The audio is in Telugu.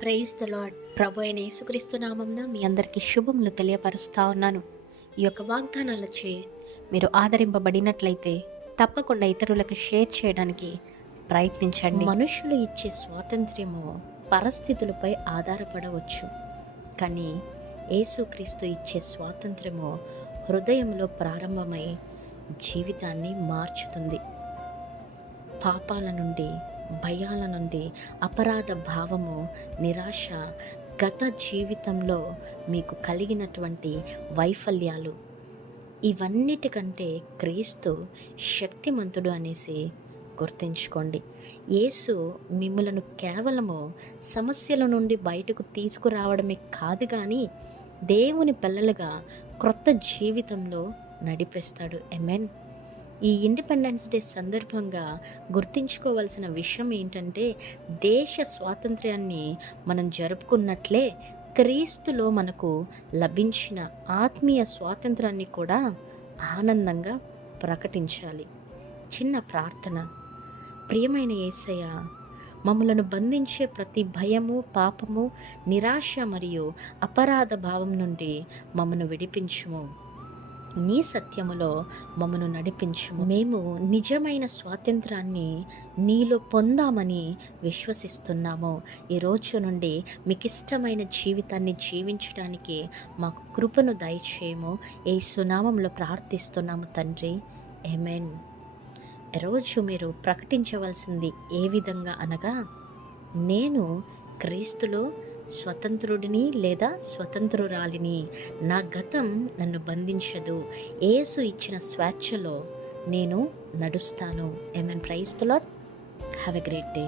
Praise the lord. ప్రభు అయిన యేసుక్రీస్తు నామమున మీ అందరికీ శుభములు తెలియపరుస్తా ఉన్నాను. ఈ యొక్క వాగ్దానాలచే మీరు ఆదరింపబడినట్లయితే తప్పకుండా ఇతరులకు షేర్ చేయడానికి ప్రయత్నించండి. మనుషులు ఇచ్చే స్వాతంత్ర్యము పరిస్థితులపై ఆధారపడవచ్చు, కానీ యేసుక్రీస్తు ఇచ్చే స్వాతంత్ర్యము హృదయంలో ప్రారంభమై జీవితాన్ని మార్చుతుంది. పాపాల నుండి, భయాల నుండి, అపరాధ భావము, నిరాశ, గత జీవితంలో మీకు కలిగినటువంటి వైఫల్యాలు, ఇవన్నిటికంటే క్రీస్తు శక్తిమంతుడు అనేసి గుర్తుంచుకోండి. యేసు మిమ్మలను కేవలము సమస్యల నుండి బయటకు తీసుకురావడమే కాదు, కానీ దేవుని పిల్లలుగా క్రొత్త జీవితంలో నడిపిస్తాడు. ఆమేన్. ఈ ఇండిపెండెన్స్ డే సందర్భంగా గుర్తుంచుకోవాల్సిన విషయం ఏంటంటే, దేశ స్వాతంత్ర్యాన్ని మనం జరుపుకున్నట్లే క్రీస్తులో మనకు లభించిన ఆత్మీయ స్వాతంత్రాన్ని కూడా ఆనందంగా ప్రకటించాలి. చిన్న ప్రార్థన. ప్రియమైన యేసయ్య, మమ్మలను బంధించే ప్రతి భయము, పాపము, నిరాశ మరియు అపరాధ భావం నుండి మమ్మను విడిపించుము. నీ సత్యములో మమ్మను నడిపించుము. మేము నిజమైన స్వాతంత్రాన్ని నీలో పొందామని విశ్వసిస్తున్నాము. ఈ రోజు నుండి మీకు ఇష్టమైన జీవితాన్ని జీవించడానికి మాకు కృపను దయచేయము. యేసు నామములో ప్రార్థిస్తున్నాము తండ్రి. ఆమేన్. ఈరోజు మీరు ప్రకటించవలసింది ఏ విధంగా అనగా, నేను క్రీస్తులో స్వతంత్రుడిని లేదా స్వతంత్రురాలిని. నా గతం నన్ను బంధించదు. యేసు ఇచ్చిన స్వేచ్ఛలో నేను నడుస్తాను. Amen. Praise the Lord. Have a great day.